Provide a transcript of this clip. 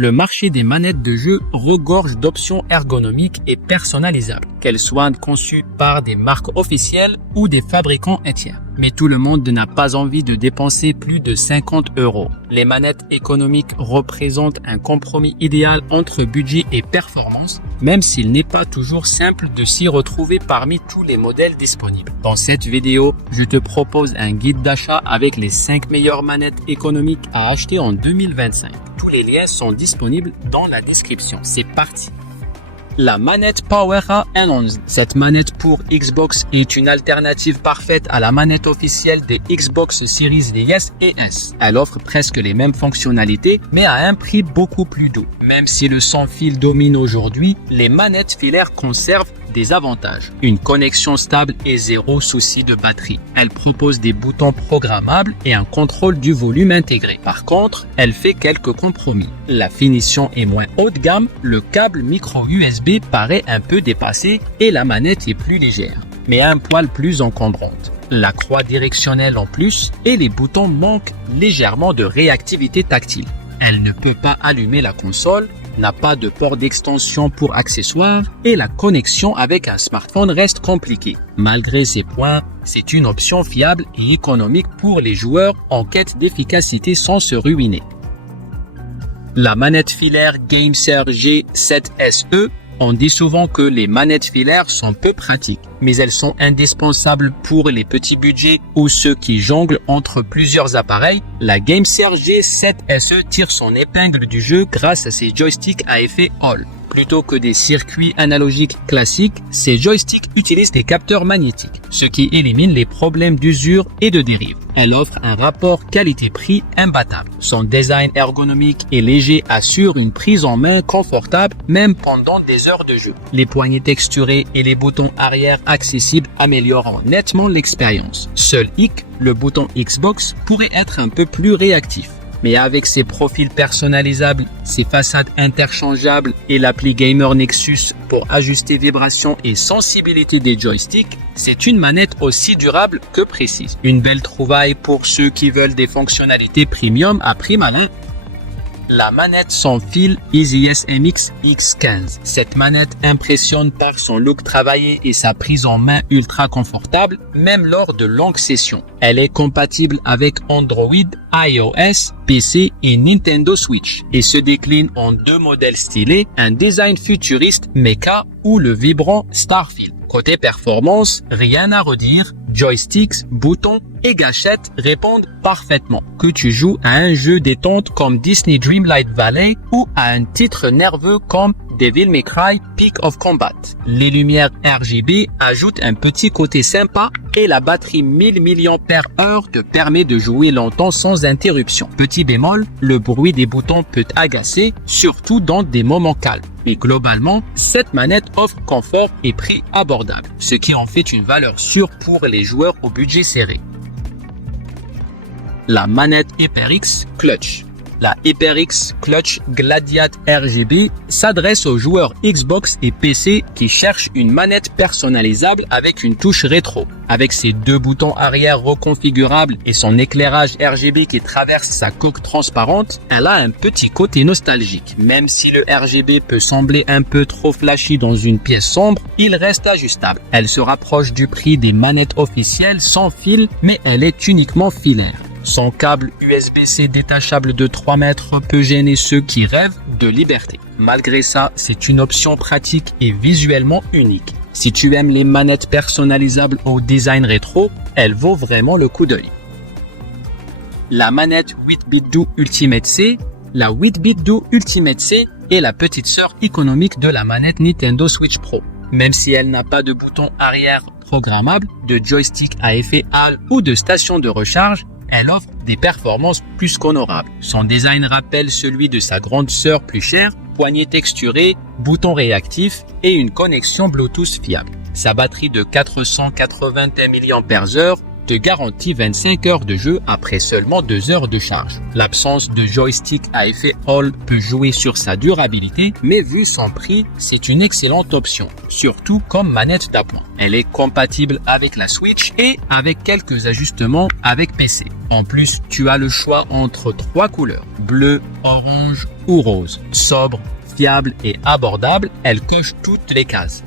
Le marché des manettes de jeu regorge d'options ergonomiques et personnalisables, qu'elles soient conçues par des marques officielles ou des fabricants tiers. Mais tout le monde n'a pas envie de dépenser plus de 50 €. Les manettes économiques représentent un compromis idéal entre budget et performance, même s'il n'est pas toujours simple de s'y retrouver parmi tous les modèles disponibles. Dans cette vidéo, je te propose un guide d'achat avec les 5 meilleures manettes économiques à acheter en 2025. Tous les liens sont disponibles dans la description. C'est parti! La manette PowerA N11. Cette manette pour Xbox est une alternative parfaite à la manette officielle des Xbox Series S et S. Elle offre presque les mêmes fonctionnalités, mais à un prix beaucoup plus doux. Même si le sans-fil domine aujourd'hui, les manettes filaires conservent des avantages. Une connexion stable et zéro souci de batterie. Elle propose des boutons programmables et un contrôle du volume intégré. Par contre, elle fait quelques compromis. La finition est moins haut de gamme, le câble micro USB paraît un peu dépassé et la manette est plus légère, mais un poil plus encombrante. La croix directionnelle en plus et les boutons manquent légèrement de réactivité tactile. Elle ne peut pas allumer la console, n'a pas de port d'extension pour accessoires et la connexion avec un smartphone reste compliquée. Malgré ces points, c'est une option fiable et économique pour les joueurs en quête d'efficacité sans se ruiner. La manette filaire GameSir G7 SE. On dit souvent que les manettes filaires sont peu pratiques, mais elles sont indispensables pour les petits budgets ou ceux qui jonglent entre plusieurs appareils. La GameSir G7 SE tire son épingle du jeu grâce à ses joysticks à effet Hall. Plutôt que des circuits analogiques classiques, ces joysticks utilisent des capteurs magnétiques, ce qui élimine les problèmes d'usure et de dérive. Elle offre un rapport qualité-prix imbattable. Son design ergonomique et léger assure une prise en main confortable même pendant des heures de jeu. Les poignées texturées et les boutons arrière accessibles améliorent nettement l'expérience. Seul hic, le bouton Xbox pourrait être un peu plus réactif. Mais avec ses profils personnalisables, ses façades interchangeables et l'appli Gamer Nexus pour ajuster vibration et sensibilité des joysticks, c'est une manette aussi durable que précise. Une belle trouvaille pour ceux qui veulent des fonctionnalités premium à prix malin. La manette sans fil EasyS MX X15. Cette manette impressionne par son look travaillé et sa prise en main ultra confortable, même lors de longues sessions. Elle est compatible avec Android, iOS, PC et Nintendo Switch et se décline en 2 modèles stylés, un design futuriste Mecha ou le vibrant Starfield. Côté performance, rien à redire, joysticks, boutons et gâchettes répondent parfaitement. Que tu joues à un jeu détente comme Disney Dreamlight Valley ou à un titre nerveux comme Devil May Cry Peak of Combat. Les lumières RGB ajoutent un petit côté sympa et la batterie 1000 mAh te permet de jouer longtemps sans interruption. Petit bémol, le bruit des boutons peut agacer, surtout dans des moments calmes. Mais globalement, cette manette offre confort et prix abordable, ce qui en fait une valeur sûre pour les joueurs au budget serré. La manette HyperX Clutch. La HyperX Clutch Gladiat RGB s'adresse aux joueurs Xbox et PC qui cherchent une manette personnalisable avec une touche rétro. Avec ses 2 boutons arrière reconfigurables et son éclairage RGB qui traverse sa coque transparente, elle a un petit côté nostalgique. Même si le RGB peut sembler un peu trop flashy dans une pièce sombre, il reste ajustable. Elle se rapproche du prix des manettes officielles sans fil, mais elle est uniquement filaire. Son câble USB-C détachable de 3 mètres peut gêner ceux qui rêvent de liberté. Malgré ça, c'est une option pratique et visuellement unique. Si tu aimes les manettes personnalisables au design rétro, elle vaut vraiment le coup d'œil. La manette 8BitDo Ultimate C. La 8BitDo Ultimate C est la petite sœur économique de la manette Nintendo Switch Pro. Même si elle n'a pas de bouton arrière programmable, de joystick à effet Hall ou de station de recharge, elle offre des performances plus qu'honorables. Son design rappelle celui de sa grande sœur plus chère, poignée texturée, boutons réactifs et une connexion Bluetooth fiable. Sa batterie de 481 mAh te garantit 25 heures de jeu après seulement 2 heures de charge. L'absence de joystick à effet Hall peut jouer sur sa durabilité, mais vu son prix, c'est une excellente option, surtout comme manette d'appoint. Elle est compatible avec la Switch et avec quelques ajustements avec PC. En plus, tu as le choix entre 3 couleurs, bleu, orange ou rose. Sobre, fiable et abordable, elle coche toutes les cases.